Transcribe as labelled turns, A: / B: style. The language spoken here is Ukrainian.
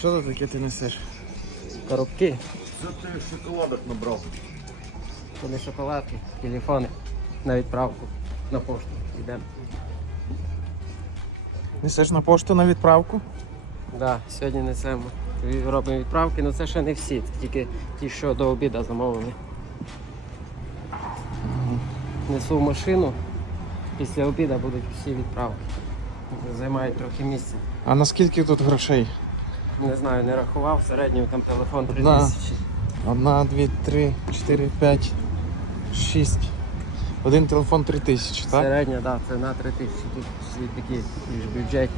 A: Що це таке ти несеш?
B: Коробки,
C: Це ти шоколадок набрав.
B: то не шоколадки, телефони на відправку на пошту. Йдемо.
A: Несеш на пошту на відправку?
B: Да, сьогодні несемо. Робимо відправки, але це ще не всі, тільки ті, що до обіду замовлені. Несу в машину, після обіду будуть всі відправки. Займають трохи місця.
A: А наскільки тут грошей?
B: Не знаю, не рахував, середній там телефон 3
A: Да.
B: тисячі.
A: Одна, дві, три, чотири, п'ять, шість. Один телефон три тисячі, так?
B: Середня, так, да, це на 3 тисячі. Тут такі більш бюджетні.